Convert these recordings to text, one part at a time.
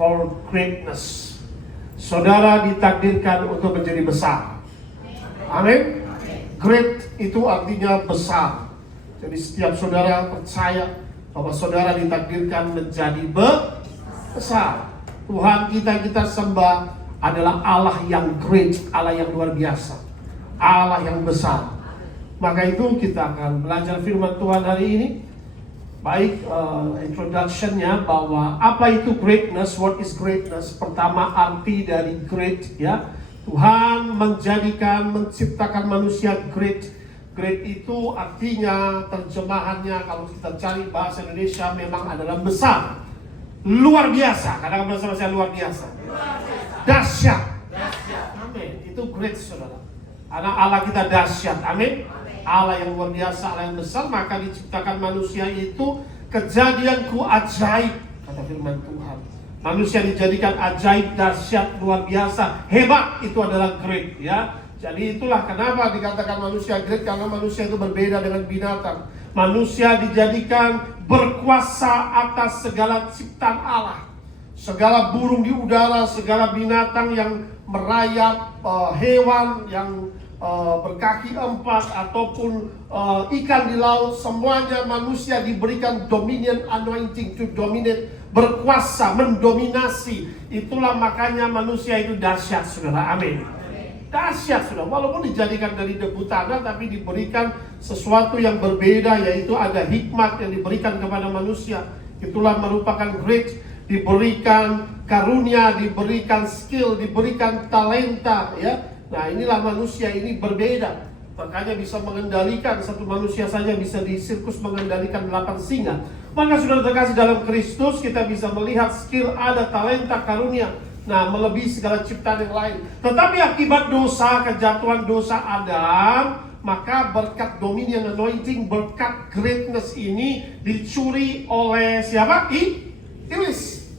for greatness. Saudara ditakdirkan untuk menjadi besar. Amin. Great itu artinya besar. Jadi setiap saudara percaya bahwa saudara ditakdirkan menjadi besar. Tuhan kita sembah adalah Allah yang great, Allah yang luar biasa, Allah yang besar. Maka itu kita akan belajar firman Tuhan hari ini. Baik, introduction-nya bahwa apa itu greatness, what is greatness. Pertama, arti dari great, ya. Tuhan menciptakan manusia great. Great itu artinya, terjemahannya kalau kita cari bahasa Indonesia memang adalah besar, luar biasa. Katakan bersama saya, luar biasa. Dahsyat. Amin. Itu great, saudara. Karena Allah kita dahsyat. Amin. Allah yang luar biasa, Allah yang besar. Maka diciptakan manusia itu kejadianku ajaib, kata firman Tuhan. Manusia dijadikan ajaib, dahsyat, luar biasa, hebat. Itu adalah great, ya. Jadi itulah kenapa dikatakan manusia great, karena manusia itu berbeda dengan binatang. Manusia dijadikan berkuasa atas segala ciptaan Allah. Segala burung di udara, segala binatang yang merayap, hewan yang berkaki empat, ataupun ikan di laut, semuanya manusia diberikan dominion, anointing to dominate, berkuasa, mendominasi. Itulah makanya manusia itu dahsyat, saudara. Amin. Dahsyat, saudara. Walaupun dijadikan dari debu tanah, tapi diberikan sesuatu yang berbeda, yaitu ada hikmat yang diberikan kepada manusia. Itulah merupakan great. Diberikan karunia, diberikan skill, diberikan talenta, ya. Nah, inilah manusia ini berbeda. Makanya bisa mengendalikan, satu manusia saja bisa di sirkus mengendalikan 8 singa. Maka sudah terkasih dalam Kristus, kita bisa melihat skill, ada talenta, karunia. Nah, melebihi segala ciptaan yang lain. Tetapi akibat dosa, kejatuhan dosa Adam, maka berkat dominion, anointing, berkat greatness ini dicuri oleh siapa? Iblis.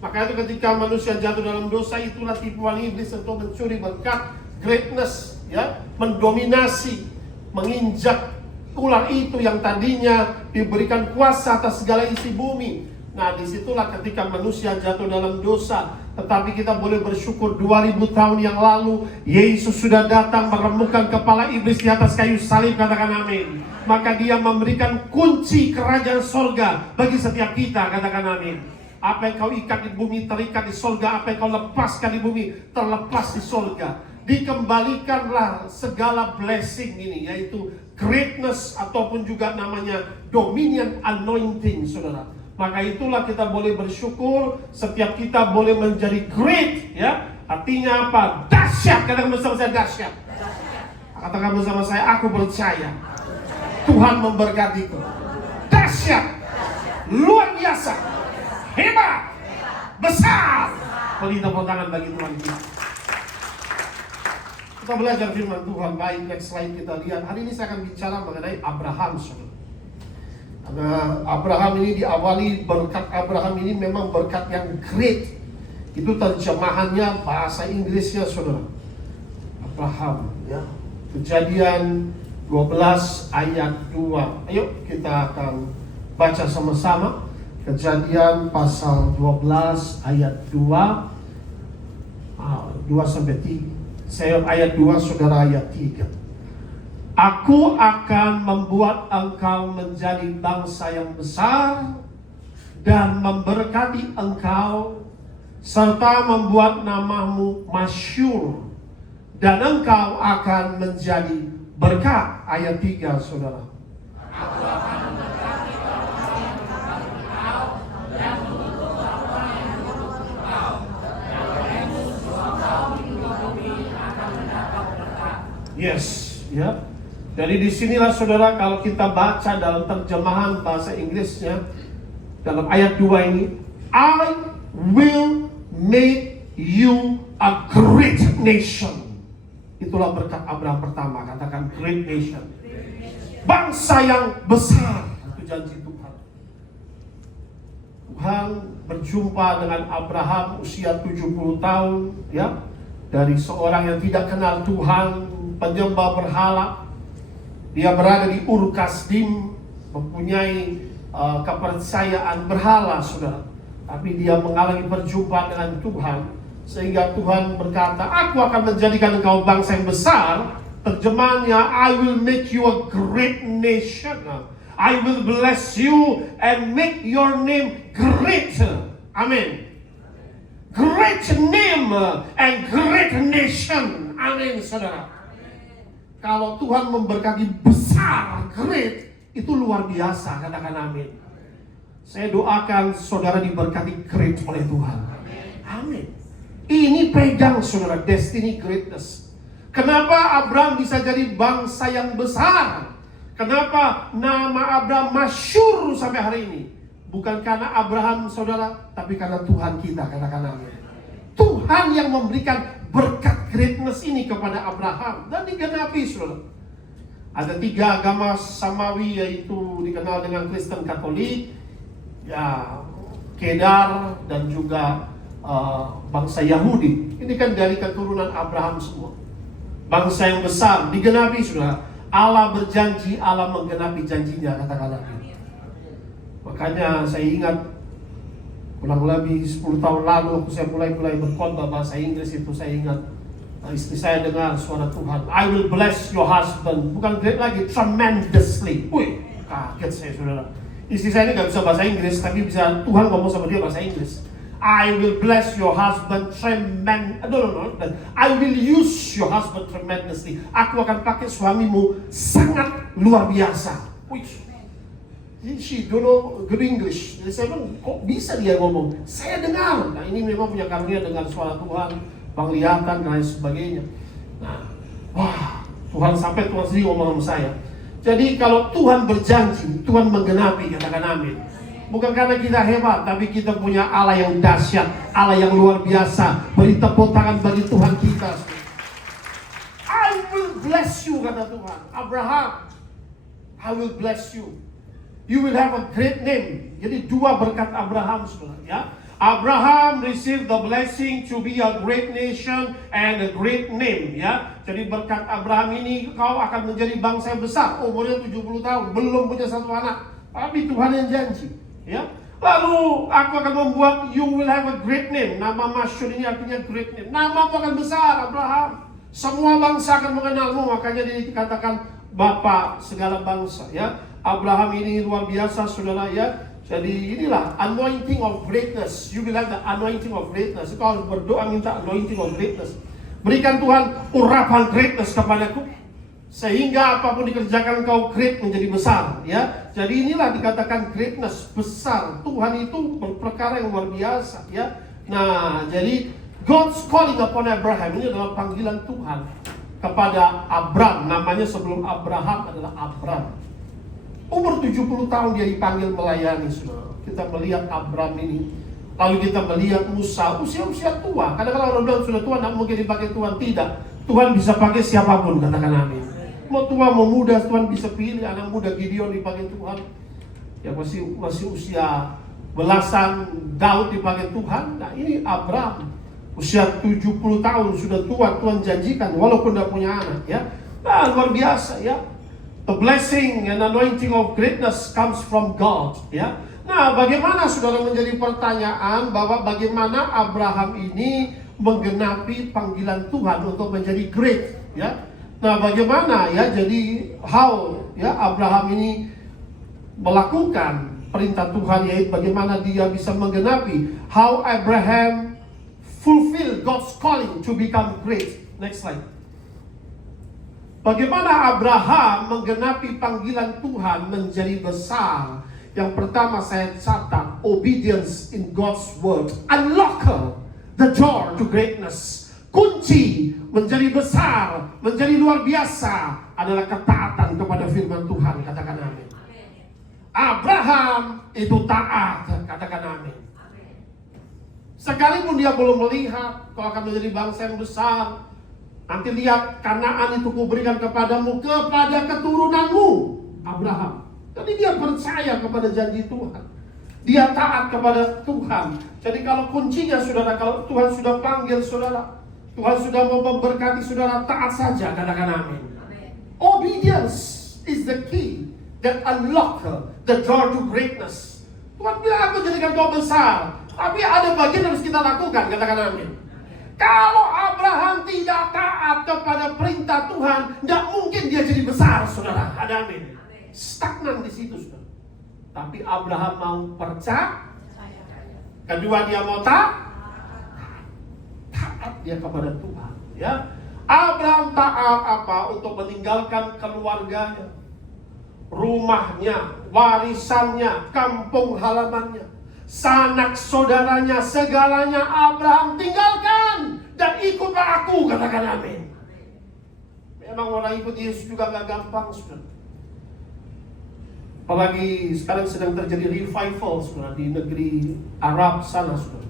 Maka itu ketika manusia jatuh dalam dosa, itulah tipuan iblis untuk mencuri berkat greatness, ya, mendominasi, menginjak ular itu yang tadinya diberikan kuasa atas segala isi bumi. Nah, disitulah ketika manusia jatuh dalam dosa. Tetapi kita boleh bersyukur 2000 tahun yang lalu Yesus sudah datang meremukkan kepala iblis di atas kayu salib. Katakan amin. Maka dia memberikan kunci kerajaan sorga bagi setiap kita. Katakan amin. Apa yang kau ikat di bumi terikat di sorga, apa yang kau lepaskan di bumi terlepas di sorga. Dikembalikanlah segala blessing ini, yaitu greatness ataupun juga namanya dominion, anointing, saudara. Maka itulah kita boleh bersyukur, setiap kita boleh menjadi great, ya. Artinya apa? Dahsyat. Katakan bersama saya, dahsyat. Katakan bersama saya, aku percaya Tuhan memberkatiku. Dahsyat, luar biasa, hebat, besar. Beri tepuk tangan bagi Tuhan kita. Kita belajar firman Tuhan. Baik, next slide kita lihat. Hari ini saya akan bicara mengenai Abraham, saudara. Karena Abraham ini diawali, berkat Abraham ini memang berkat yang great. Itu terjemahannya bahasa Inggrisnya, saudara. Abraham, ya. Kejadian 12 ayat 2. Ayo kita akan baca sama-sama. Kejadian pasal 12 ayat 2. 2 sampai 3. Saya ayat 2, saudara ayat 3. Aku akan membuat engkau menjadi bangsa yang besar dan memberkati engkau, serta membuat namamu masyhur, dan engkau akan menjadi berkat. Ayat 3, saudara. Aku akan memberkati orang yang memberkati engkau, dan mengutuk orang yang mengutuk engkau, dan oleh musuh engkau di bumi akan mendapat berkat. Yes, ya. Jadi disinilah, saudara, kalau kita baca dalam terjemahan bahasa Inggrisnya, dalam ayat 2 ini, I will make you a great nation. Itulah berkat Abraham pertama. Katakan great nation. Bangsa yang besar. Itu janji Tuhan. Tuhan berjumpa dengan Abraham usia 70 tahun, ya, dari seorang yang tidak kenal Tuhan, penyembah berhala. Dia berada di Ur Kasdim, mempunyai kepercayaan berhala, saudara. tapi dia mengalami perjumpaan dengan Tuhan, sehingga Tuhan berkata, aku akan menjadikan engkau bangsa yang besar. Terjemahannya, I will make you a great nation. I will bless you and make your name great. Amin. Great name and great nation. Amin, saudara. Kalau Tuhan memberkati besar, great, itu luar biasa. Katakan amin. Saya doakan saudara diberkati great oleh Tuhan. Amin. Ini pegang saudara, destiny greatness. Kenapa Abraham bisa jadi bangsa yang besar? Kenapa nama Abraham masyhur sampai hari ini? Bukan karena Abraham saudara, tapi karena Tuhan kita. Katakan amin. Tuhan yang memberikan berkat greatness ini kepada Abraham dan digenapi saudara. Ada 3 agama samawi, yaitu dikenal dengan Kristen Katolik, ya, Kedar, dan juga bangsa Yahudi. Ini kan dari keturunan Abraham semua. Bangsa yang besar, digenapi saudara. Allah berjanji, Allah menggenapi janjinya, katakanlah. Makanya saya ingat kurang lebih 10 tahun lalu saya mulai berkhotbah bahasa Inggris itu, saya ingat istri saya dengar suara Tuhan, I will bless your husband. Bukan great lagi, tremendously. Wih, kaget saya saudara. Istri saya ini gak bisa bahasa Inggris, tapi bisa Tuhan ngomong sama dia bahasa Inggris. I will bless your husband I will use your husband tremendously. Aku akan pakai suamimu sangat luar biasa. Wih, she don't know good English. Jadi saya bilang, kok bisa dia ngomong? Saya dengar. Nah, ini memang punya karunia dengar suara Tuhan, penglihatan dan lain sebagainya. Nah, wah, Tuhan sampai Tuhan sendiri ngomong sama saya. Jadi kalau Tuhan berjanji, Tuhan menggenapi, katakan amin. Bukan karena kita hebat, tapi kita punya Allah yang dahsyat, Allah yang luar biasa. Beri tepuk tangan bagi Tuhan kita. I will bless you, kata Tuhan. Abraham, I will bless you. You will have a great name. Jadi 2 berkat Abraham, saudara, ya. Abraham received the blessing to be a great nation and a great name, ya. Jadi berkat Abraham ini, kau akan menjadi bangsa yang besar. Umurnya 70 tahun, belum punya 1 anak, tapi Tuhan yang janji, ya. Lalu aku akan membuat, you will have a great name. Nama masyhur ini artinya great name. Namamu akan besar, Abraham. Semua bangsa akan mengenalmu, makanya dikatakan Bapa segala bangsa, ya. Abraham ini luar biasa, saudara, ya. Jadi inilah anointing of greatness. You will have the anointing of greatness. Kau harus berdoa minta anointing of greatness. Berikan Tuhan urapan greatness kepadaku, sehingga apapun dikerjakan kau great, menjadi besar, ya. Jadi inilah dikatakan greatness, besar. Tuhan itu berperkara yang luar biasa, ya. Nah, jadi God's calling upon Abraham ini adalah panggilan Tuhan kepada Abram. Namanya sebelum Abraham adalah Abram. Umur 70 tahun dia dipanggil melayani, saudara. Kita melihat Abram ini. Lalu kita melihat Musa, usia tua. Kadang-kadang orang bilang sudah tua, tidak mungkin dipakai Tuhan. Tidak. Tuhan bisa pakai siapapun, katakan amin. Mau tua, mau muda, Tuhan bisa pilih. Anak muda Gideon dipakai Tuhan. Ya masih usia belasan, Daud dipakai Tuhan. Nah ini Abram, usia 70 tahun, sudah tua, Tuhan janjikan, walaupun tidak punya anak, ya. Nah luar biasa, ya. The blessing and anointing of greatness comes from God, ya. Nah, bagaimana saudara, menjadi pertanyaan bahwa bagaimana Abraham ini menggenapi panggilan Tuhan untuk menjadi great, ya. Nah, bagaimana, ya, jadi how, ya, Abraham ini melakukan perintah Tuhan, yaitu bagaimana dia bisa menggenapi, how Abraham fulfill God's calling to become great. Next slide. Bagaimana Abraham menggenapi panggilan Tuhan menjadi besar? Yang pertama saya catat, obedience in God's word. Unlock the door to greatness. Kunci menjadi besar, menjadi luar biasa adalah ketaatan kepada firman Tuhan. Katakan amin. Abraham itu taat, katakan amin. Sekalipun dia belum melihat kau akan menjadi bangsa yang besar, nanti lihat, Kanaan itu kuberikan kepadamu, kepada keturunanmu, Abraham. Jadi dia percaya kepada janji Tuhan. Dia taat kepada Tuhan. Jadi kalau kuncinya, saudara, kalau Tuhan sudah panggil saudara, Tuhan sudah mau memberkati saudara, taat saja, katakan amin. Obedience is the key that unlock the door to greatness. Tuhan bilang, aku jadikan kau besar, Tapi ada bagian harus kita lakukan, katakan amin. Kalau Abraham tidak taat kepada perintah Tuhan, tidak mungkin dia jadi besar, saudara. Ada amin. Stagnan di situ, saudara. Tapi Abraham mau percaya. Kedua, dia mau taat dia kepada Tuhan. Ya, Abraham taat apa? Untuk meninggalkan keluarganya, rumahnya, warisannya, kampung halamannya, sanak saudaranya, segalanya Abraham tinggalkan dan ikutlah aku, katakan amin. Memang orang ikut Yesus juga gak gampang, saudara. Apalagi sekarang sedang terjadi revival, saudara, di negeri Arab sana, saudara.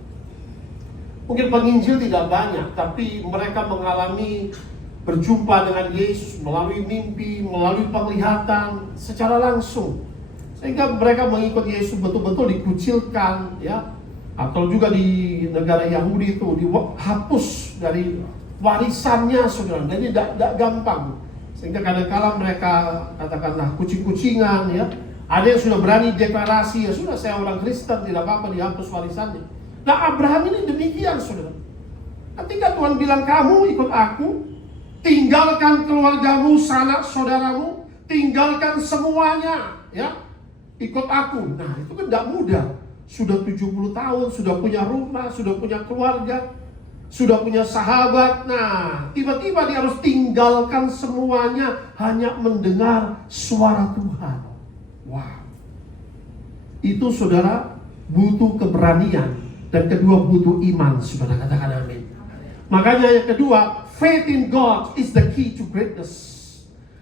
Mungkin penginjil tidak banyak, tapi mereka mengalami berjumpa dengan Yesus melalui mimpi, melalui penglihatan secara langsung. Sehingga mereka mengikut Yesus betul-betul dikucilkan, ya. Atau juga di negara Yahudi itu dihapus dari warisannya, saudara. Jadi tidak gampang. Sehingga kadang-kala mereka katakanlah kucing-kucingan, ya. Ada yang sudah berani deklarasi, ya sudah saya orang Kristen, tidak apa-apa dihapus warisannya. Nah, Abraham ini demikian, saudara. Ketika Tuhan bilang kamu ikut aku, tinggalkan keluargamu, sanak saudaramu, tinggalkan semuanya, ya. Ikut aku. Nah, itu kan tidak mudah. Sudah 70 tahun, sudah punya rumah, sudah punya keluarga, sudah punya sahabat. Nah, tiba-tiba dia harus tinggalkan semuanya hanya mendengar suara Tuhan. Wow. Itu, saudara, butuh keberanian. Dan kedua, butuh iman, saudara, katakan amin. Makanya yang kedua, faith in God is the key to greatness.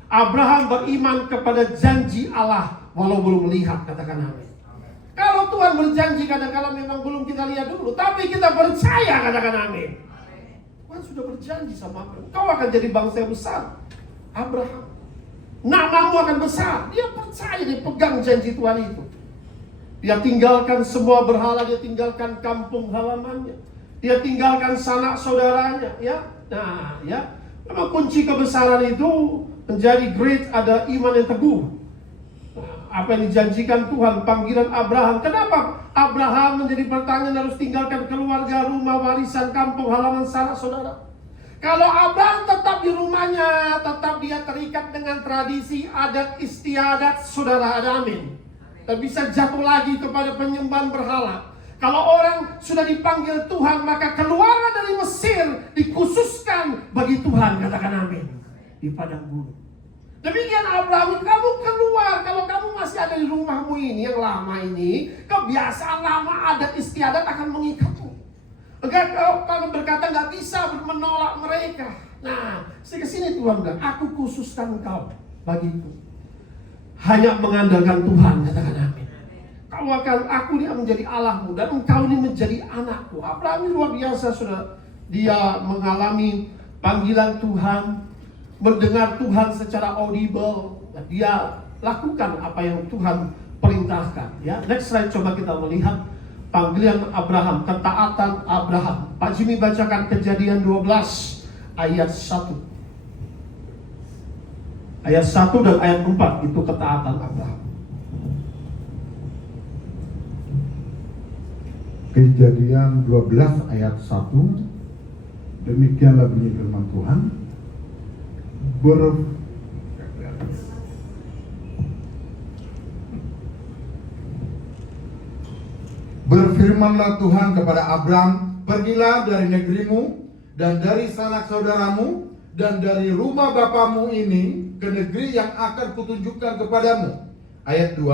Abraham beriman kepada janji Allah walau belum melihat, katakan amin. Kalau Tuhan berjanji, kadang-kadang memang belum kita lihat dulu, tapi kita percaya, katakan amin. Tuhan sudah berjanji sama Abraham, kau akan jadi bangsa yang besar. Abraham, namamu akan besar. Dia percaya, dia pegang janji Tuhan itu. Dia tinggalkan semua berhala, dia tinggalkan kampung halamannya, dia tinggalkan sanak saudaranya, ya. Nah, ya, memang kunci kebesaran itu menjadi great ada iman yang teguh. Nah, apa yang dijanjikan Tuhan, panggilan Abraham. Kenapa Abraham menjadi pertanyaan harus tinggalkan keluarga, rumah, warisan, kampung halaman, sanak saudara? Kalau Abraham tetap di rumahnya, tetap dia terikat dengan tradisi, adat istiadat, saudara, ada amin. Dan bisa jatuh lagi kepada penyembahan berhala. Kalau orang sudah dipanggil Tuhan, maka keluarlah dari Mesir dikhususkan bagi Tuhan, katakan amin, di padang gurun. Demikian Abraham, kamu keluar. Kalau kamu masih ada di rumahmu ini yang lama ini, kebiasaan lama adat istiadat akan mengikatmu. Kalau berkata nggak bisa menolak mereka. Nah, kesini Tuhan bilang, aku khususkan engkau bagiku. Hanya mengandalkan Tuhan, katakan amin. Kau akan, aku ini menjadi Allahmu dan engkau ini menjadi anakku. Abraham ini luar biasa, saudara. Dia mengalami panggilan Tuhan, mendengar Tuhan secara audible. Dia lakukan apa yang Tuhan perintahkan. Ya, next slide, coba kita melihat panggilan Abraham, ketaatan Abraham. Pak Jimmy bacakan Kejadian 12 ayat 1. Ayat 1 dan ayat 4 itu ketaatan Abraham. Kejadian 12 ayat 1. Demikianlah bunyi firman Tuhan. Berfirmanlah Tuhan kepada Abram, pergilah dari negerimu dan dari sanak saudaramu dan dari rumah bapamu ini ke negeri yang akan kutunjukkan kepadamu. Ayat 2,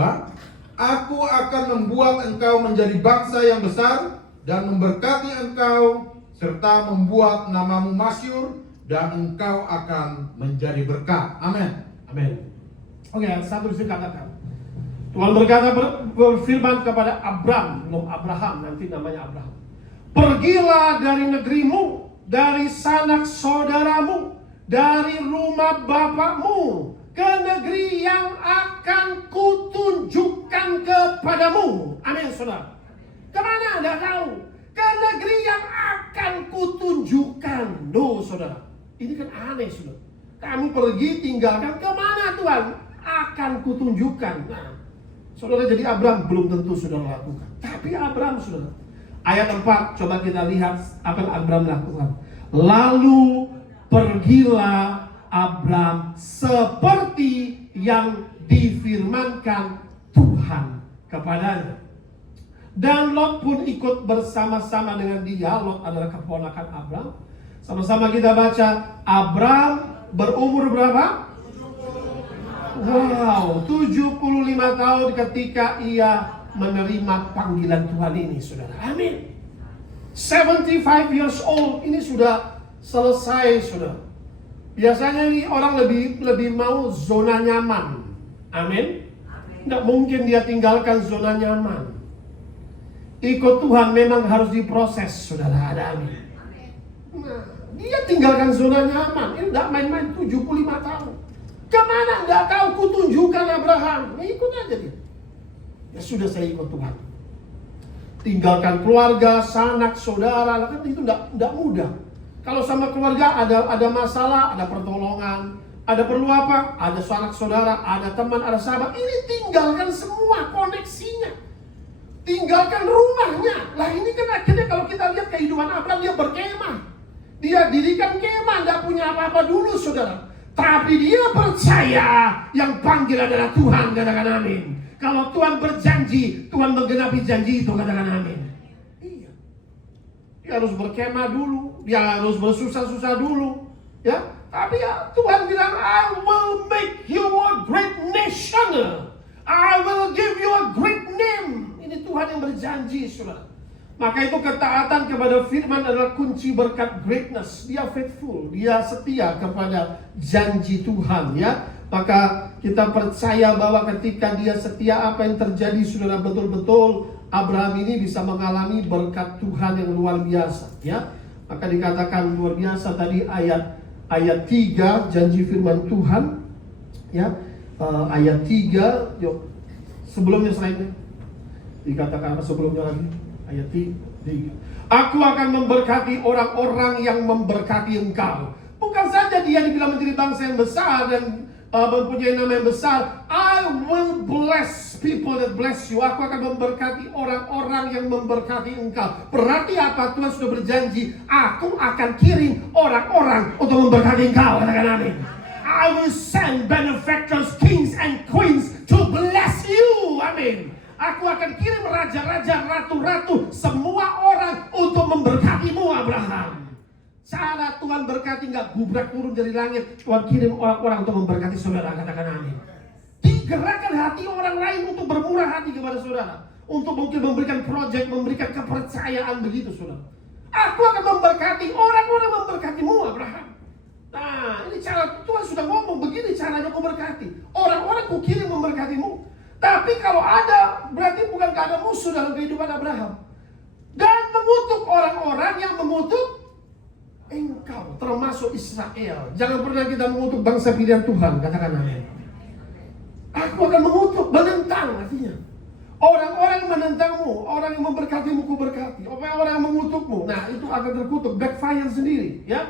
aku akan membuat engkau menjadi bangsa yang besar dan memberkati engkau serta membuat namamu masyhur dan engkau akan menjadi berkat. Amin. Amin. Oke, satu dikatakan. Tuhan berkata, berfirman kepada Abraham, nanti namanya Abraham. Pergilah dari negerimu, dari sanak saudaramu, dari rumah bapakmu, ke negeri yang akan kutunjukkan kepadamu. Amin, saudara. Kemana? Tidak tahu. Ke negeri yang akan kutunjukkan. Loh, saudara. Ini kan aneh, saudara. Kamu pergi tinggalkan, kemana Tuhan? Akan kutunjukkan. Nah, saudara, jadi Abraham belum tentu saudara lakukan. Tapi Abraham, saudara, Ayat 4, coba kita lihat apa yang Abram lakukan. Lalu pergilah Abram seperti yang difirmankan Tuhan kepadanya. Dan Lot pun ikut bersama-sama dengan dia. Lot adalah keponakan Abram. Sama-sama kita baca. Abram berumur berapa? Wow, 75 tahun ketika ia menerima panggilan Tuhan ini, saudara. Amin. 75 years old, ini sudah selesai, saudara. Biasanya ini orang lebih mau zona nyaman. Amin. Tidak mungkin dia tinggalkan zona nyaman. Ikut Tuhan memang harus diproses, saudara. Ada amin. Nah, dia tinggalkan zona nyaman. Ini tidak main-main, 75 tahun. Kemana? Nggak tahu, kutunjukkan Abraham. Nah, ikut aja dia. Ya sudah, saya ikut Tuhan. Tinggalkan keluarga, sanak, saudara. Kan itu nggak mudah. Kalau sama keluarga ada masalah, ada pertolongan. Ada perlu apa? Ada sanak saudara, ada teman, ada sahabat. Ini tinggalkan semua koneksinya. Tinggalkan rumahnya. Lah ini kan akhirnya kalau kita lihat kehidupan Abraham, dia berkemah. Dia dirikan kemah, nggak punya apa-apa dulu, saudara. Tapi dia percaya yang panggil adalah Tuhan, katakan amin. Kalau Tuhan berjanji, Tuhan menggenapi janji itu, katakan amin. Iya. Dia harus berkemah dulu, dia harus bersusah-susah dulu, ya. Tapi ya Tuhan bilang, I will make you a great nation. I will give you a great name. Ini Tuhan yang berjanji, saudara. Maka itu ketaatan kepada firman adalah kunci berkat greatness. Dia faithful, dia setia kepada janji Tuhan, ya. Maka kita percaya bahwa ketika dia setia, apa yang terjadi, saudara, betul-betul Abraham ini bisa mengalami berkat Tuhan yang luar biasa, ya. Maka dikatakan luar biasa tadi ayat 3, janji firman Tuhan, ya. Ayat 3, yuk. Sebelumnya slide-nya. Dikatakan apa sebelumnya lagi? Ayat 3. Aku akan memberkati orang-orang yang memberkati engkau. Bukan saja dia dibilang menjadi bangsa yang besar dan mempunyai nama yang besar. I will bless people that bless you. Aku akan memberkati orang-orang yang memberkati engkau. Berarti apa? Tuhan sudah berjanji, aku akan kirim orang-orang untuk memberkati engkau. Katakan amin. I will send benefactors, kings and queens to bless you. Amin. Aku akan kirim raja-raja, ratu-ratu, semua orang untuk memberkatimu, Abraham. Cara Tuhan berkati nggak gubrak turun dari langit. Tuhan kirim orang-orang untuk memberkati saudara, katakan amin. Digerakkan hati orang lain untuk bermurah hati kepada saudara. Untuk mungkin memberikan proyek, memberikan kepercayaan begitu, saudara. Aku akan memberkati orang-orang memberkatimu, Abraham. Nah, ini cara Tuhan sudah ngomong, begini caranya memberkati. Orang-orang kukirim memberkatimu. Tapi kalau ada, berarti bukan ada musuh dalam kehidupan Abraham. Dan mengutuk orang-orang yang mengutuk engkau, termasuk Israel. Jangan pernah kita mengutuk bangsa pilihan Tuhan, katakan amin. Aku akan mengutuk, menentang artinya. Orang-orang menentangmu, orang yang memberkatimu ku berkati. Orang yang mengutukmu, nah itu akan terkutuk, backfire sendiri, ya.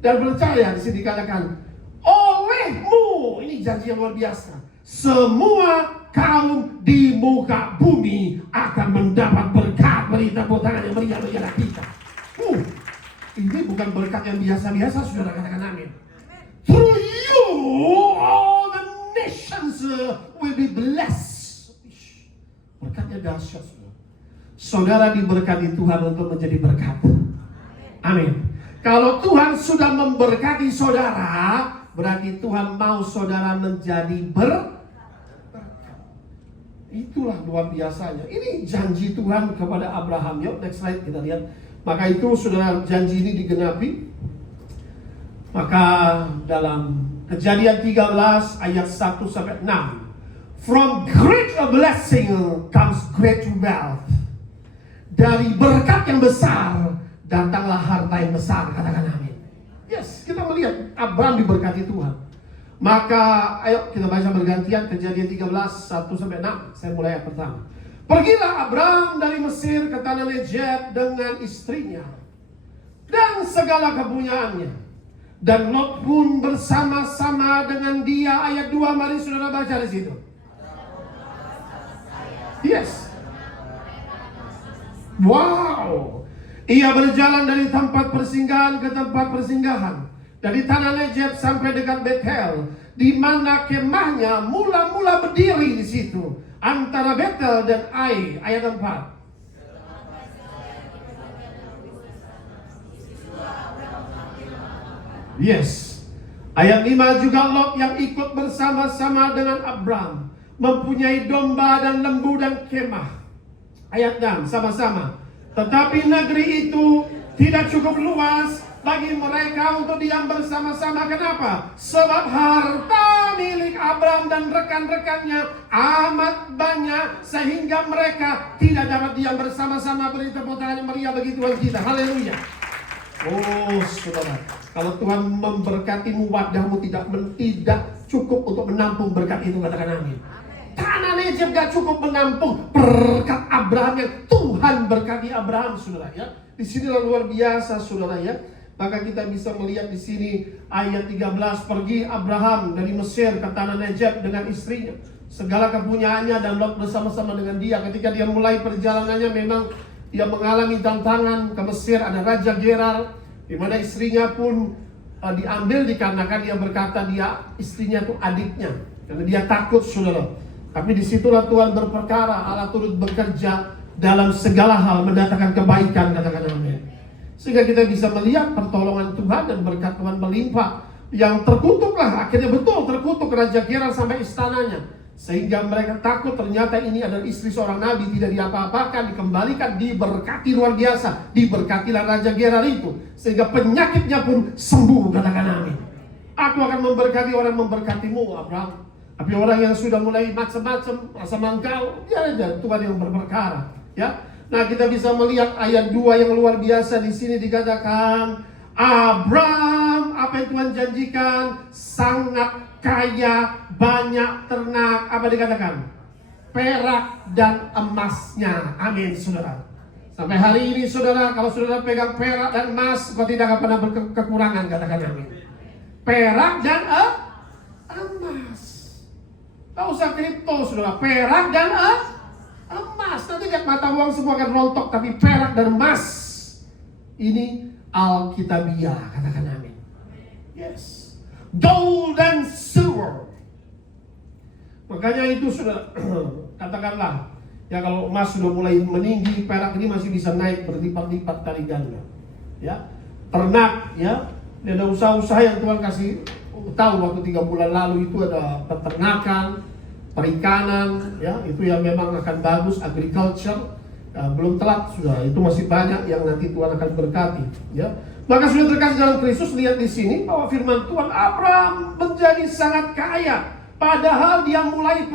Dan percaya di sini dikatakan olehmu, ini janji yang luar biasa. Semua kaum di muka bumi akan mendapat berkat. Beri tepuk tangan yang meriah-meriah kita. Ini bukan berkat yang biasa-biasa, saudara, katakan amin. Through you, all the nations will be blessed. Berkatnya dahsyat, saudara. Saudara diberkati Tuhan untuk menjadi berkat. Amin. Kalau Tuhan sudah memberkati saudara, berarti Tuhan mau saudara menjadi berkat. Itulah luar biasanya. Ini janji Tuhan kepada Abraham. Yuk, next slide kita lihat. Maka itu saudara, janji ini digenapi. Maka dalam Kejadian 13 ayat 1 sampai 6. From great blessing comes great wealth. Dari berkat yang besar datanglah harta yang besar, katakan amin. Yes, kita melihat Abraham diberkati Tuhan. Maka ayo kita baca bergantian Kejadian 13 1 sampai 6. Saya mulai ayat pertama. Pergilah Abraham dari Mesir ke tanah Negev dengan istrinya dan segala kepunyaannya, dan Lot pun bersama-sama dengan dia. Ayat 2, mari saudara baca di situ. Yes. Wow. Ia berjalan dari tempat persinggahan ke tempat persinggahan, dari tanah Negeb sampai dekat Betel, di mana kemahnya mula-mula berdiri di situ antara Betel dan Ai. Ayat 4. Yes. Ayat 5 juga Lot yang ikut bersama-sama dengan Abram mempunyai domba dan lembu dan kemah. Ayat 6 sama-sama. Tetapi negeri itu tidak cukup luas bagi mereka untuk diam bersama-sama. Kenapa? Sebab harta milik Abram dan rekan-rekannya amat banyak sehingga mereka tidak dapat diam bersama-sama. Beri tepuk tangan yang meriah bagi Tuhan kita. Haleluya. Oh saudara, kalau Tuhan memberkatimu, wadahmu tidak cukup untuk menampung berkat itu, katakan amin. Tanah Negeb gak cukup menampung berkat Abraham yang Tuhan berkati Abraham, saudara ya. Di sinilah luar biasa, saudara ya. Maka kita bisa melihat di sini ayat 13, pergi Abraham dari Mesir ke tanah Negeb dengan istrinya, segala kepunyaannya, dan Lot bersama-sama dengan dia. Ketika dia mulai perjalanannya, memang dia mengalami tantangan ke Mesir. Ada Raja Gerar, di mana istrinya pun diambil dikarenakan dia berkata istrinya itu adiknya, karena dia takut, saudara. Tapi disitulah Tuhan berperkara, Allah turut bekerja dalam segala hal, mendatangkan kebaikan, katakan amin. Sehingga kita bisa melihat pertolongan Tuhan dan berkat Tuhan melimpah. Yang terkutuklah, akhirnya betul terkutuk Raja Gerar sampai istananya. Sehingga mereka takut, ternyata ini adalah istri seorang nabi, tidak diapa-apakan, dikembalikan, diberkati luar biasa. Diberkatilah Raja Gerar itu, sehingga penyakitnya pun sembuh, katakan amin. Aku akan memberkati orang memberkatimu, Abraham. Tapi orang yang sudah mulai macam-macam, rasa mangkal, biar aja Tuhan yang berperkara. Ya, nah kita bisa melihat ayat 2 yang luar biasa. Di sini dikatakan Abraham, apa yang Tuhan janjikan, sangat kaya, banyak ternak, apa dikatakan? Perak dan emasnya. Amin, saudara. Sampai hari ini, saudara, kalau saudara pegang perak dan emas, kau tidak akan pernah berkekurangan, katakan amin. Perak dan emas. Kau usah kripto, saudara. Perak dan emas. Nanti lihat mata uang semua akan rontok, tapi perak dan emas ini Alkitabiah, katakan amin. Yes. Gold and silver. Makanya itu sudah katakanlah ya, kalau emas sudah mulai meninggi, perak ini masih bisa naik berlipat-lipat kali ganda. Ya, ternak ya, ada usaha-usaha yang Tuhan kasih tahu waktu 3 bulan lalu itu, ada peternakan, perikanan, ya itu yang memang akan bagus, agriculture. Belum telat sudah, itu masih banyak yang nanti Tuhan akan berkati, ya. Maka sudah terkasih dalam Kristus, lihat di sini bahwa firman Tuhan, Abraham menjadi sangat kaya, padahal dia mulai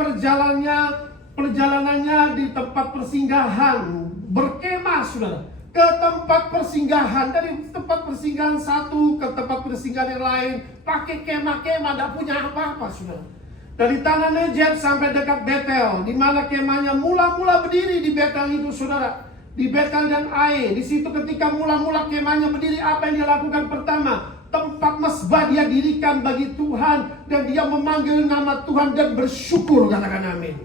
perjalanannya di tempat persinggahan, berkemah, saudara, ke tempat persinggahan, dari tempat persinggahan satu ke tempat persinggahan yang lain, pakai kemah-kemah, tidak punya apa-apa, saudara. Dari tanah Negeb sampai dekat Betel, di mana kemahnya mula-mula berdiri di Betel itu, saudara. Di Betel dan Ai, di situ ketika mula-mula kemahnya berdiri, apa yang dia lakukan pertama? Tempat mesbah dia dirikan bagi Tuhan, dan dia memanggil nama Tuhan dan bersyukur, katakan amin.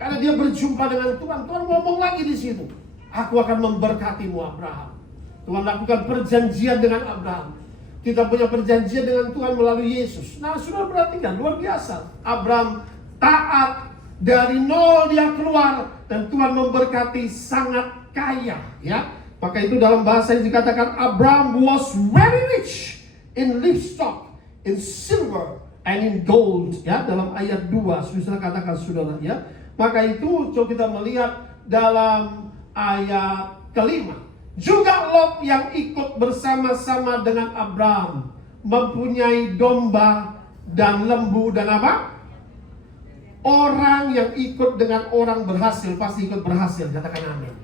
Karena dia berjumpa dengan Tuhan. Tuhan ngomong lagi di situ, aku akan memberkatimu, Abraham. Tuhan lakukan perjanjian dengan Abraham. Kita punya perjanjian dengan Tuhan melalui Yesus. Nah, sudah perhatikan, luar biasa. Abraham taat, dari nol dia keluar, dan Tuhan memberkati sangat kaya, ya. Maka itu dalam bahasa yang dikatakan Abraham was very rich in livestock, in silver, and in gold, ya. Dalam ayat 2, sudah katakan saudara, ya. Maka itu coba kita melihat dalam ayat kelima. Juga Lot yang ikut bersama-sama dengan Abraham mempunyai domba dan lembu dan apa? Orang yang ikut dengan orang berhasil pasti ikut berhasil, katakan amin.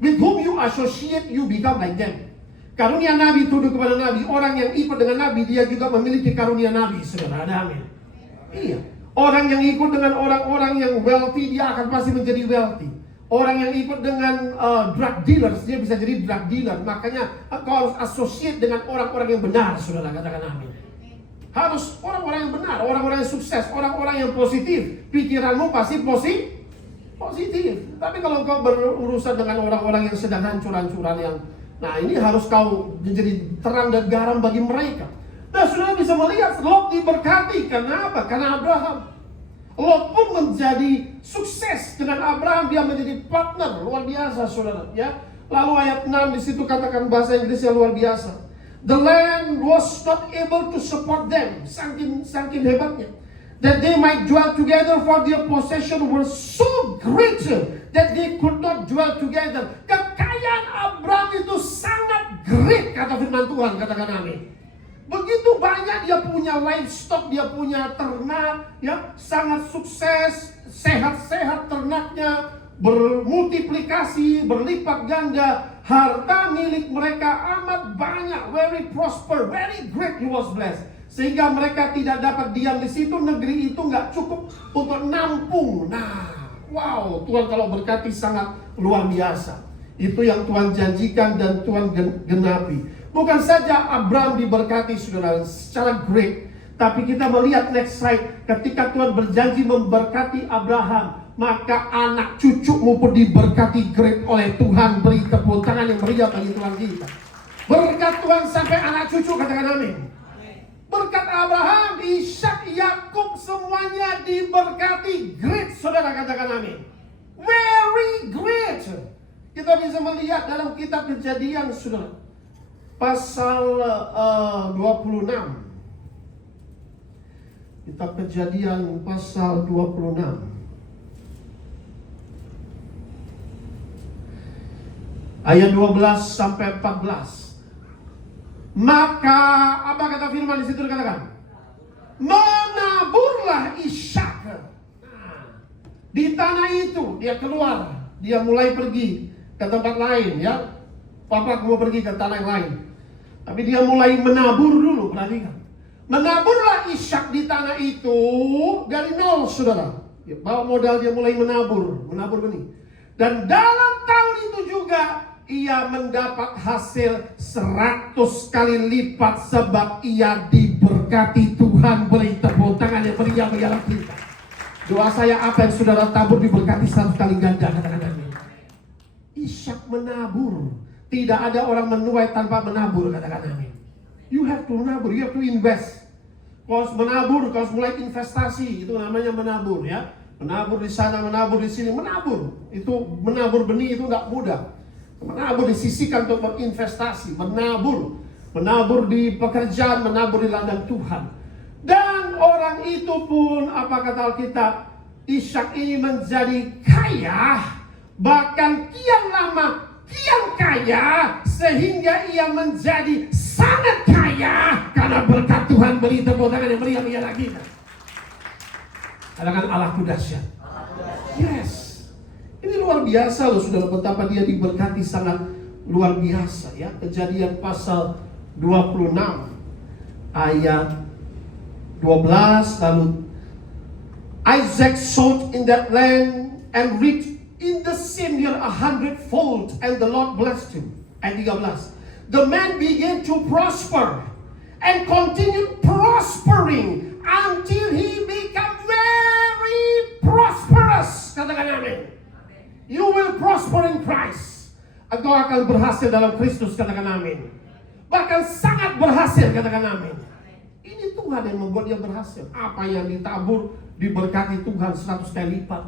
With whom you associate, you become like them. Karunia Nabi tunduk kepada Nabi. Orang yang ikut dengan Nabi, dia juga memiliki karunia Nabi, saudara. Ada amin. Iya. Orang yang ikut dengan orang-orang yang wealthy, dia akan pasti menjadi wealthy. Orang yang ikut dengan drug dealers, dia bisa jadi drug dealer. Makanya kau harus associate dengan orang-orang yang benar, saudara, katakan amin. Harus orang-orang yang benar, orang-orang yang sukses, orang-orang yang positif. Pikiranmu pasti positif. Tapi kalau kau berurusan dengan orang-orang yang sedang hancur-hancuran yang, nah ini harus kau menjadi terang dan garam bagi mereka. Nah, saudara bisa melihat Lot diberkati. Kenapa? Karena Abraham. Lot pun menjadi sukses dengan Abraham. Dia menjadi partner luar biasa, saudara. Ya. Lalu ayat 6 di situ katakan bahasa Inggrisnya luar biasa. The land was not able to support them. Saking hebatnya. That they might dwell together, for their possession were so great that they could not dwell together. Kekayaan Abraham itu sangat great, kata firman Tuhan, katakan amin. Begitu banyak dia punya livestock, dia punya ternak, ya, sangat sukses, sehat-sehat ternaknya, bermultiplikasi, berlipat ganda, harta milik mereka amat banyak, very prosper, very great, he was blessed. Sehingga mereka tidak dapat diam di situ, negeri itu nggak cukup untuk nampung. Nah, wow, Tuhan kalau berkati sangat luar biasa. Itu yang Tuhan janjikan dan Tuhan genapi. Bukan saja Abraham diberkati, saudara, secara great, tapi kita melihat next slide, ketika Tuhan berjanji memberkati Abraham, maka anak cucumu pun diberkati great oleh Tuhan. Beri tepuk tangan yang meriah bagi Tuhan kita. Berkat Tuhan sampai anak cucu, katakan amin. Berkat Abraham, Ishak, Yakub semuanya diberkati great, saudara, katakan amin. Very great. Kita bisa melihat dalam kitab Kejadian, saudara, pasal 26. Kitab Kejadian pasal 26. Ayat 12 sampai 14. Maka apa kata firman di situ dikatakan? Menaburlah Ishak. Di tanah itu dia keluar, dia mulai pergi ke tempat lain, ya. Papa mau pergi ke tanah yang lain. Tapi dia mulai menabur dulu, perhatikan. Menaburlah Ishak di tanah itu dari nol, saudara. Dia bawa modal, dia mulai menabur benih. Dan dalam tahun itu juga ia mendapat hasil 100 kali lipat sebab ia diberkati Tuhan. Beri tepuk tangan yang meriah bagi Allah kita. Doa saya, apa yang saudara tabur diberkati 100 kali ganda, katakan amin. Ishak menabur. Tidak ada orang menuai tanpa menabur, katakan amin. You have to menabur, you have to invest. Kau harus menabur, kau harus mulai investasi, itu namanya menabur, ya. Menabur di sana, menabur di sini, menabur. Itu menabur benih itu enggak mudah. Menabur disisihkan untuk berinvestasi, menabur di pekerjaan, menabur di ladang Tuhan. Dan orang itu pun, apa kata Alkitab, Ishak ini menjadi kaya, bahkan kian lama kian kaya, sehingga ia menjadi sangat kaya karena berkat Tuhan. Beri tepuk tangan yang meriah lagi. Katakan Allahku dahsyat. Yes. Ini luar biasa loh, saudara, betapa dia diberkati sangat luar biasa, ya. Kejadian pasal 26 ayat 12, lalu Isaac sowed in that land and reaped in the same year 100-fold, and the Lord blessed him. Ayat 13. The man began to prosper and continued prospering until he became very prosperous. Katakan amin. You will prosper in Christ. Engkau akan berhasil dalam Kristus, katakan amin. Bahkan sangat berhasil, katakan amin. Ini Tuhan yang membuat dia berhasil. Apa yang ditabur diberkati Tuhan 100 kali lipat.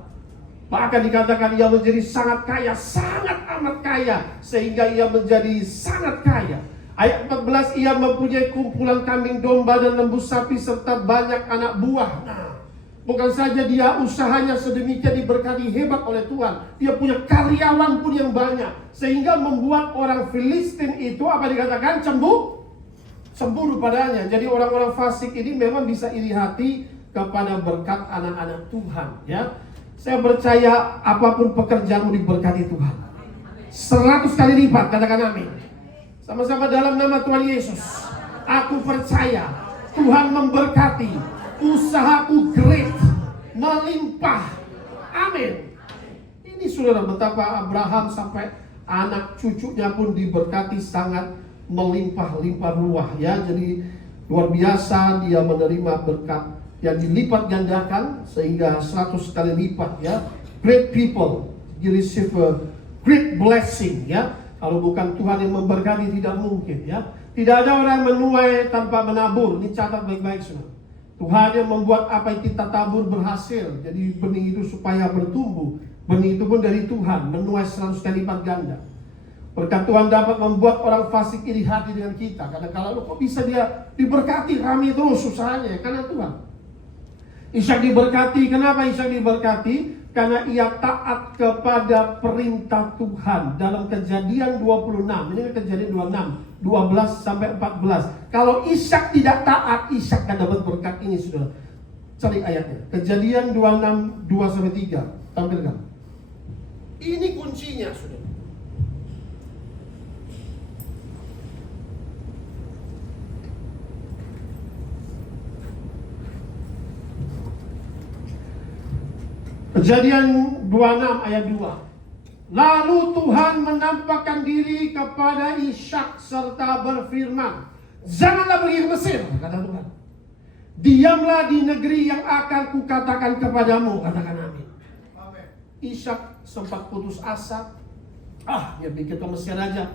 Bahkan dikatakan ia menjadi sangat kaya, sangat amat kaya, sehingga ia menjadi sangat kaya. Ayat 14, ia mempunyai kumpulan kambing domba dan lembu sapi serta banyak anak buah. Nah, bukan saja dia usahanya sedemikian diberkati hebat oleh Tuhan, dia punya karyawan pun yang banyak, sehingga membuat orang Filistin itu apa dikatakan? Cemburu padanya. Jadi orang-orang fasik ini memang bisa iri hati kepada berkat anak-anak Tuhan, ya. Saya percaya apapun pekerjaanmu diberkati Tuhan 100 kali lipat, katakan amin. Sama-sama dalam nama Tuhan Yesus. Aku percaya Tuhan memberkati usahaku great, melimpah. Amin. Ini saudara, betapa Abraham sampai anak cucunya pun diberkati sangat melimpah-limpah ruah, ya. Jadi luar biasa dia menerima berkat yang dilipat gandakan sehingga 100 kali lipat, ya. great people, you receive a great blessing, ya. Kalau bukan Tuhan yang memberkati tidak mungkin, ya. Tidak ada orang menuai tanpa menabur. Ini catat baik-baik, saudara. Tuhan yang membuat apa yang kita tabur berhasil. Jadi benih itu supaya bertumbuh. Benih itu pun dari Tuhan, menuai 100 kali lipat ganda. Berkat Tuhan dapat membuat orang fasik iri hati dengan kita. Kadang-kadang kok bisa dia diberkati, kami terus usahanya, karena Tuhan. Ishak diberkati, kenapa Ishak diberkati? Karena ia taat kepada perintah Tuhan. Dalam Kejadian 26, ini Kejadian 26, 12 sampai 14. Kalau Ishak tidak taat, Ishak akan dapat berkat ini, saudara. Cari ayatnya. Kejadian 26, 2 sampai 3. Tampilkan. Ini kuncinya, saudara. Kejadian 26 ayat 2. Lalu Tuhan menampakkan diri kepada Ishak serta berfirman, janganlah pergi ke Mesir, kata Tuhan. Diamlah di negeri yang akan kukatakan kepadamu, katakan amin. Ishak sempat putus asa. Dia pikir ke Mesir aja.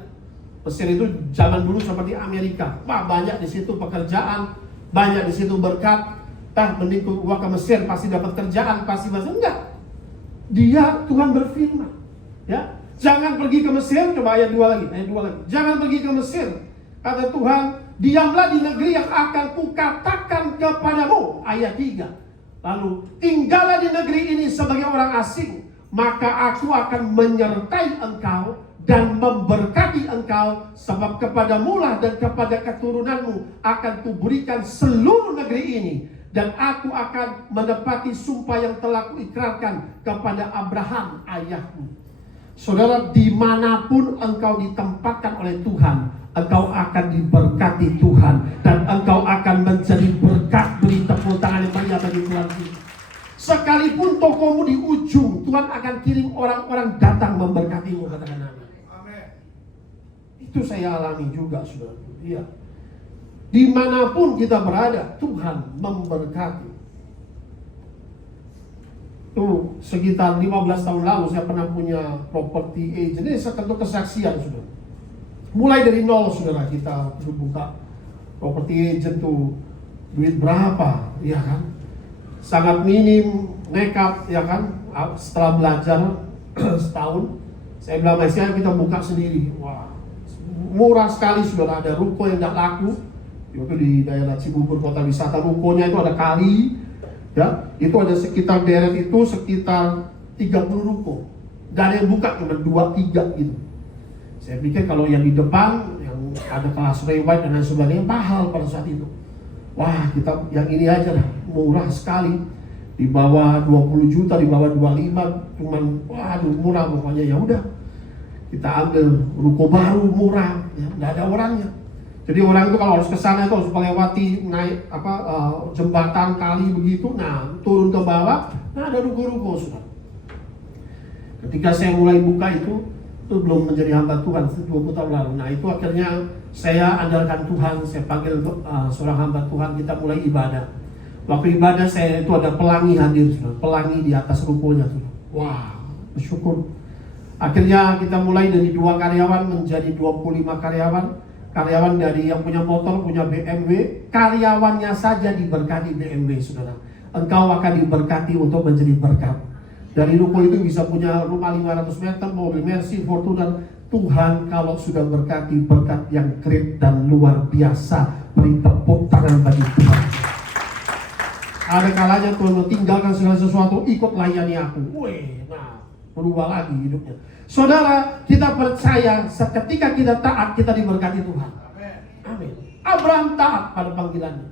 Mesir itu zaman dulu seperti Amerika. Banyak di situ pekerjaan, banyak di situ berkat. Mending gua ke Mesir pasti dapat kerjaan, pasti masuk. Enggak. Tuhan berfirman, ya, jangan pergi ke Mesir. Coba ayat 2 lagi. Jangan pergi ke Mesir. Kata Tuhan, diamlah di negeri yang akan kukatakan kepadamu. Ayat 3. Lalu, tinggallah di negeri ini sebagai orang asing, maka aku akan menyertai engkau dan memberkati engkau, sebab kepadamulah dan kepada keturunanmu akan kuberikan seluruh negeri ini. Dan aku akan menepati sumpah yang telah kuikrarkan kepada Abraham ayahmu. Saudara, dimanapun engkau ditempatkan oleh Tuhan, engkau akan diberkati Tuhan. Dan engkau akan menjadi berkat. Beri tepuk tangan yang meriah bagi Tuhan kita. Sekalipun tokomu di ujung, Tuhan akan kirim orang-orang datang memberkatimu, katakan amin. Itu saya alami juga, saudara. Iya. Dimanapun kita berada, Tuhan memberkati. Tuh, sekitar 15 tahun lalu saya pernah punya property agent. Ini satu kesaksian, saudara. Mulai dari nol, saudara, kita buka property agent tuh. Duit berapa, ya kan? Sangat minim, nekat, ya kan? Setelah belajar setahun, saya bilang, Mesian, kita buka sendiri. Wah, murah sekali, saudara. Ada ruko yang tidak laku. Itu di daerah Cibubur, kota wisata. Rukonya itu ada kali, ya, itu ada sekitar deret itu sekitar 30 ruko. Dan yang buka cuma 2-3 gitu. Saya pikir kalau yang di depan yang ada kelas reward dan lain sebagainya mahal pada saat itu. Wah, kita yang ini aja lah, murah sekali. Di bawah 20 juta, di bawah 25, cuman waduh murah pokoknya. Ya udah, kita ambil ruko baru murah, ya, nggak ada orangnya. Jadi orang itu kalau harus ke sana itu harus melewati naik jembatan kali begitu, nah turun ke bawah, nah ada ruko-ruko, sudah. Ketika saya mulai buka itu belum menjadi hamba Tuhan 20 tahun lalu. Nah itu akhirnya saya andalkan Tuhan, saya panggil seorang hamba Tuhan, kita mulai ibadah. Waktu ibadah saya itu ada pelangi hadir, sudah. Pelangi di atas rukonya tuh. Wah, bersyukur. Akhirnya kita mulai dari 2 karyawan menjadi 25 karyawan. Karyawan dari yang punya motor, punya BMW, karyawannya saja diberkati BMW, saudara. Engkau akan diberkati untuk menjadi berkat. Dari ruko itu bisa punya rumah 500 meter, mobil Mercy, Fortuner. Tuhan kalau sudah berkati berkat yang great dan luar biasa, beri tepuk tangan bagi Tuhan. Ada kalanya Tuhan tinggalkan segala sesuatu, ikut layani aku. Wih, nah berubah lagi hidupnya. Saudara, kita percaya seketika kita taat, kita diberkati Tuhan. Amin. Abraham taat pada panggilannya.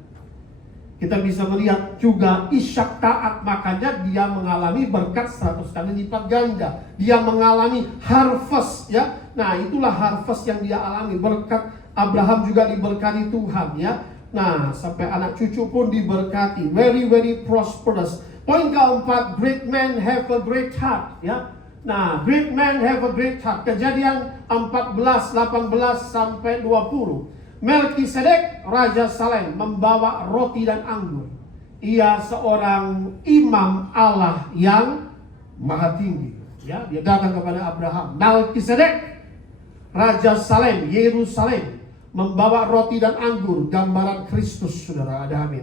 Kita bisa melihat juga Ishak taat, makanya dia mengalami berkat 100 kali lipat ganda. Dia mengalami harvest, ya. Nah, itulah harvest yang dia alami. Berkat Abraham juga diberkati Tuhan, ya. Nah, sampai anak cucu pun diberkati. Very, very prosperous. Poin keempat, great men have a great heart, ya. Nah, great men have a great heart. Kejadian 14, 18 sampai 20. Melkisedek, Raja Salem, membawa roti dan anggur. Ia seorang imam Allah yang Maha Tinggi. Ya, dia datang kepada Abraham. Melkisedek, Raja Salem, Yerusalem, membawa roti dan anggur, gambaran Kristus, saudara. Ada amin.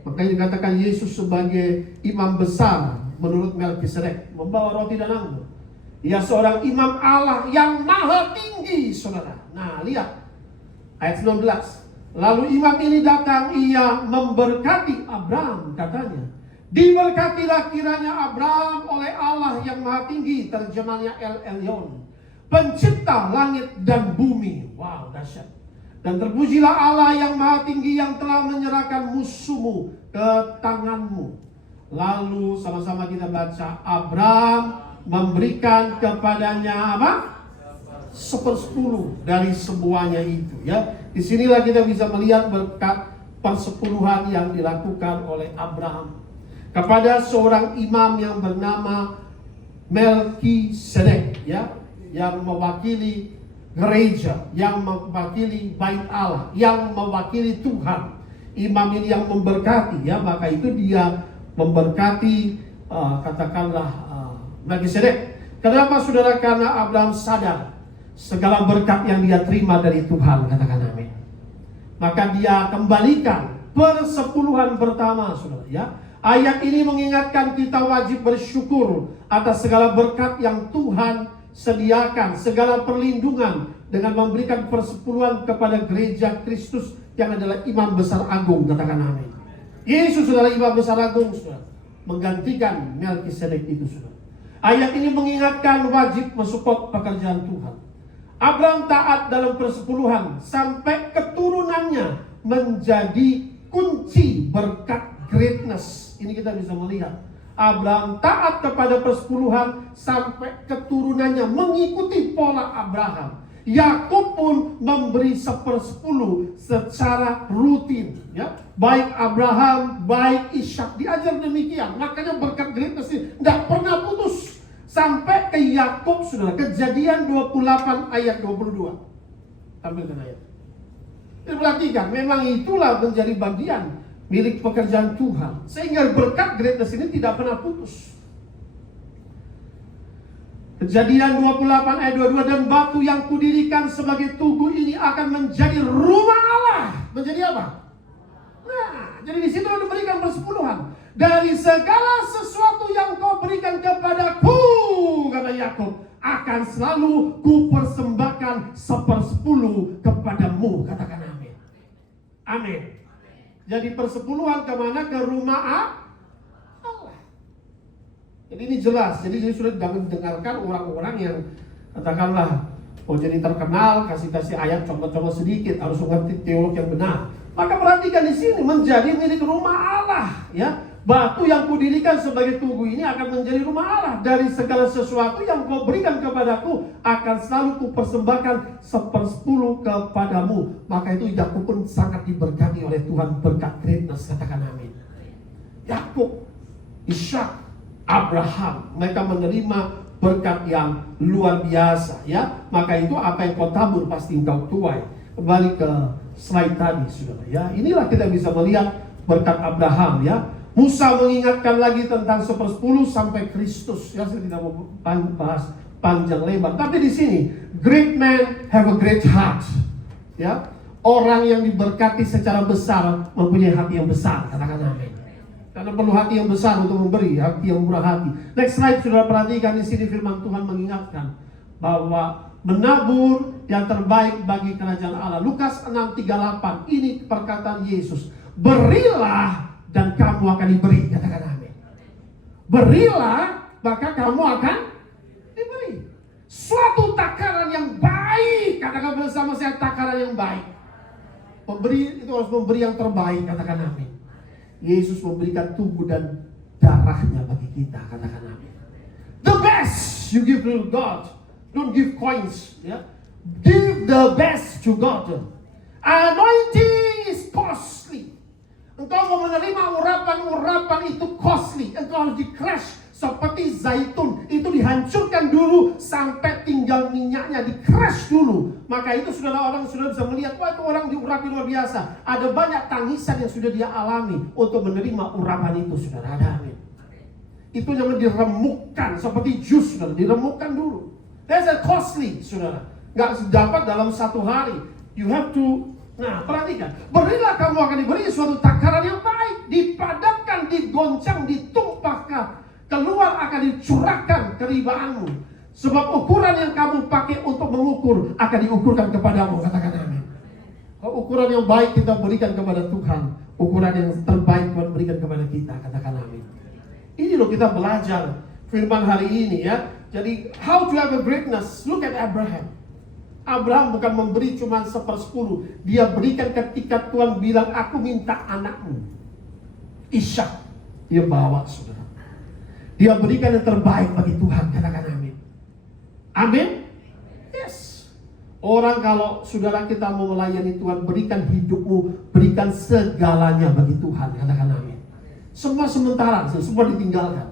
Makanya dikatakan Yesus sebagai imam besar menurut Melkisedek, membawa roti dan anggur. Ia seorang imam Allah yang maha tinggi, saudara. Nah, lihat ayat 19. Lalu imam ini datang, ia memberkati Abraham, katanya. Diberkatilah kiranya Abraham oleh Allah yang maha tinggi, terjemahnya El Elyon, pencipta langit dan bumi. Wow, dahsyat. Dan terpujilah Allah yang maha tinggi yang telah menyerahkan musuhmu ke tanganmu. Lalu sama-sama kita baca, Abraham memberikan kepadanya apa? 1/10 dari semuanya itu, ya. Disinilah kita bisa melihat berkat persepuluhan yang dilakukan oleh Abraham kepada seorang imam yang bernama Melkisedek, ya, yang mewakili gereja, yang mewakili bait Allah, yang mewakili Tuhan. Imam ini yang memberkati, ya, maka itu dia memberkati katakanlah Melkisedek. Kenapa, saudara? Karena Abraham sadar segala berkat yang dia terima dari Tuhan, katakan amin. Maka dia kembalikan persepuluhan pertama, saudara, ya. Ayat ini mengingatkan kita wajib bersyukur atas segala berkat yang Tuhan sediakan, segala perlindungan dengan memberikan persepuluhan kepada gereja Kristus yang adalah imam besar agung, katakan amin. Yesus adalah imam besar agung, saudara, menggantikan Melkisedek itu, saudara. Ayat ini mengingatkan wajib mensupport pekerjaan Tuhan. Abraham taat dalam persepuluhan sampai keturunannya menjadi kunci berkat greatness. Ini kita bisa melihat Abraham taat kepada persepuluhan sampai keturunannya mengikuti pola Abraham. Yakub pun memberi 1/10 secara rutin, ya. Baik Abraham, baik Ishak diajar demikian. Makanya berkat greatness ini tidak pernah putus sampai ke Yakub, saudara. Kejadian 28 ayat 22. Tampilkan ayat. Perhatikan, memang itulah menjadi bagian milik pekerjaan Tuhan, sehingga berkat greatness ini tidak pernah putus. Kejadian 28 ayat 22, dan batu yang kudirikan sebagai tugu ini akan menjadi rumah Allah. Menjadi apa? Nah, jadi di situ diberikan persepuluhan. Dari segala sesuatu yang kau berikan kepadaku, kata Yakub, akan selalu kupersembahkan 1/10 kepadamu. Katakan amin. Amin. Jadi persepuluhan kemana? Ke rumah Allah. Jadi ini jelas. Jadi sudah mendengarkan orang-orang yang katakanlah mau jadi terkenal, kasih ayat contoh-contoh sedikit, harus mengerti teolog yang benar. Maka perhatikan di sini, menjadi milik rumah Allah, ya. Batu yang kudirikan sebagai tugu ini akan menjadi rumah Allah. Dari segala sesuatu yang kau berikan kepadaku akan selalu kupersembahkan 1/10 kepadamu. Maka itu Yakub pun sangat diberkati oleh Tuhan, berkat greatness, katakan amin. Yakub, Ishak, Abraham, mereka menerima berkat yang luar biasa, ya. Maka itu apa yang kau tabur pasti engkau tuai. Kembali ke slide tadi, saudara, ya. Inilah kita bisa melihat berkat Abraham, ya. Musa mengingatkan lagi tentang 1/10 sampai Kristus. Ya, saya tidak mau bahas panjang lebar. Tapi di sini, great man have a great heart. Ya, orang yang diberkati secara besar mempunyai hati yang besar. Katakan amin. Karena perlu hati yang besar untuk memberi, hati yang murah hati. Next slide, sudah perhatikan di sini firman Tuhan mengingatkan bahwa menabur yang terbaik bagi kerajaan Allah. Lukas 6:38. Ini perkataan Yesus. Berilah dan kamu akan diberi, katakan amin. Berilah, maka kamu akan diberi. Suatu takaran yang baik, katakan bersama saya, takaran yang baik. Pemberi itu harus memberi yang terbaik, katakan amin. Yesus memberikan tubuh dan darahnya bagi kita, katakan amin. The best you give to God, don't give coins, ya. Give the best to God. Anointing is costly. Engkau mau menerima urapan-urapan itu costly. Engkau harus di-crush seperti zaitun. Itu dihancurkan dulu sampai tinggal minyaknya, di-crush dulu. Maka itu orang sudah bisa melihat, wah itu orang diurapi luar biasa. Ada banyak tangisan yang sudah dia alami untuk menerima urapan itu, saudara. Ada amin. Itu yang diremukkan seperti jus, saudara, diremukkan dulu. That's a costly, saudara. Nggak dapat dalam satu hari. You have to, nah perhatikan. Berilah kamu akan diberi suatu takaran yang baik, dipadatkan, digoncang, ditumpahkan, keluar akan dicurahkan keribaanmu. Sebab ukuran yang kamu pakai untuk mengukur akan diukurkan kepadamu. Katakan amin. Ukuran yang baik kita berikan kepada Tuhan, ukuran yang terbaik Tuhan berikan kepada kita. Katakan amin. Ini loh kita belajar firman hari ini ya. Jadi how to have a greatness. Look at Abraham. Abraham bukan memberi cuma 1/10. Dia berikan ketika Tuhan bilang, aku minta anakmu Ishak. Dia bawa, saudara. Dia berikan yang terbaik bagi Tuhan. Katakan amin. Amin. Yes. Orang kalau saudara kita mau melayani Tuhan, berikan hidupmu, berikan segalanya bagi Tuhan. Katakan amin. Semua sementara, semua ditinggalkan.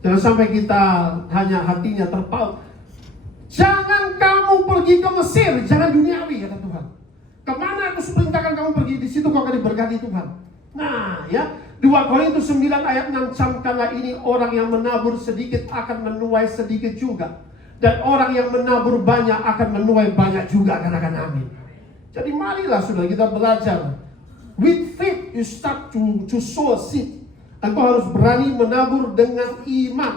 Jangan sampai kita hanya hatinya terpaut. Jangan kamu pergi ke Mesir, jangan duniawi, kata Tuhan. Kemana aku perintahkan kamu pergi, di situ kau akan diberkati Tuhan. Nah ya, 2 Korintus 9 ayat 6, camkanlah ini, orang yang menabur sedikit akan menuai sedikit juga. Dan orang yang menabur banyak akan menuai banyak juga. Katakan amin. Jadi marilah saudara kita belajar. With faith you start to sow a seed. Engkau harus berani menabur dengan iman.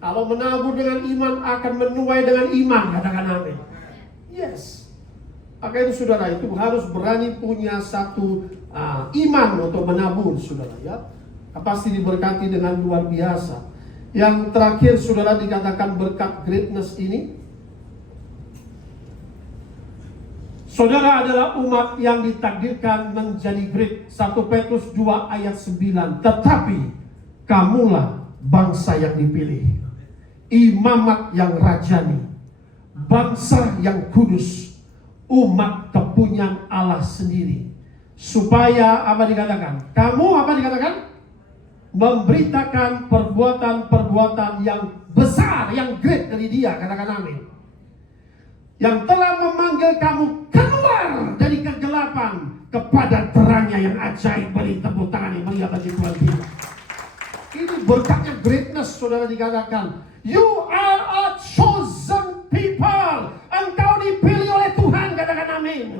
Kalau menabur dengan iman akan menuai dengan iman. Katakan amin. Yes. Maka itu saudara, itu harus berani punya satu iman untuk menabur saudara ya. Pasti diberkati dengan luar biasa. Yang terakhir saudara dikatakan berkat greatness ini. Saudara adalah umat yang ditakdirkan menjadi great. 1 Petrus 2 ayat 9. Tetapi kamulah bangsa yang dipilih, imamat yang rajani, bangsa yang kudus, umat kepunyaan Allah sendiri. Supaya apa dikatakan? Kamu apa dikatakan? Memberitakan perbuatan-perbuatan yang besar, yang great dari Dia. Katakan amin. Yang telah memanggil kamu keluar dari kegelapan kepada terangnya yang ajaib. Beri tepuk tangan yang meriah bagi Tuhan kita. Ini berkatnya greatness, saudara dikatakan. You are a chosen people. Engkau dipilih oleh Tuhan. Katakan amin.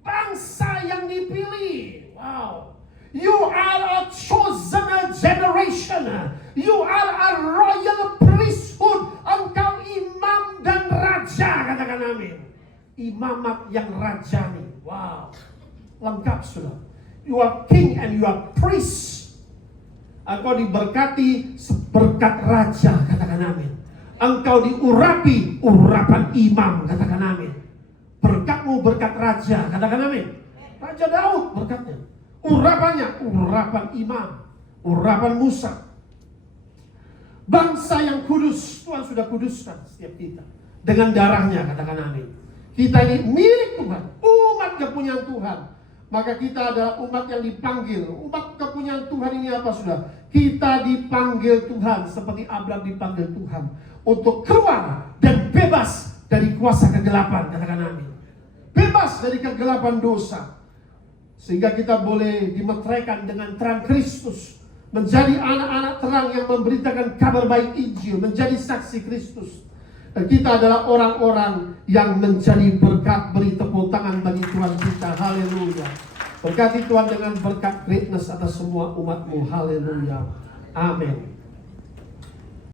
Bangsa yang dipilih. Wow. You are a chosen generation. You are a royal priesthood. Engkau imam dan raja. Katakan amin. Imamat yang rajani. Wow. Lengkap sudah. You are king and you are priest. Engkau diberkati berkat raja. Katakan amin. Engkau diurapi urapan imam. Katakan amin. Berkatmu berkat raja. Katakan amin. Raja Daud berkatnya. Urapannya, urapan imam, urapan Musa. Bangsa yang kudus, Tuhan sudah kuduskan setiap kita dengan darahnya. Katakan amin. Kita ini milik Tuhan, umat kepunyaan Tuhan. Maka kita adalah umat yang dipanggil. Umat kepunyaan Tuhan ini apa sudah? Kita dipanggil Tuhan seperti Abraham dipanggil Tuhan untuk keluar dan bebas dari kuasa kegelapan. Katakan amin. Bebas dari kegelapan dosa. Sehingga kita boleh dimeteraikan dengan terang Kristus. Menjadi anak-anak terang yang memberitakan kabar baik Injil. Menjadi saksi Kristus. Dan kita adalah orang-orang yang menjadi berkat. Beri tepuk tangan bagi Tuhan kita. Haleluya. Berkati Tuhan dengan berkat greatness atas semua umatmu. Haleluya. Amin.